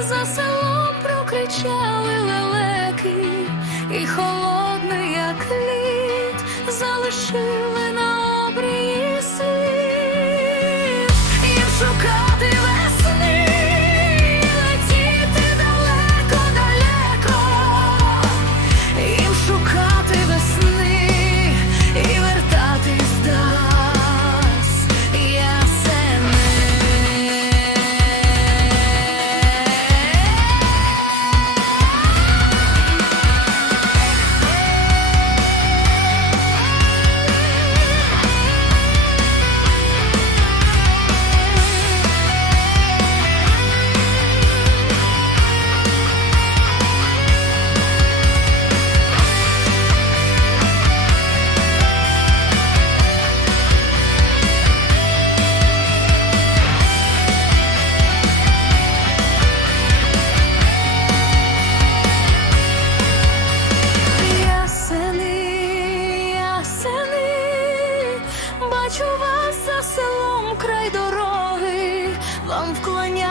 за селом прокричали лелеки, і холодний, як лід, залишили на обрії слів. і шукали. вклоняюсь.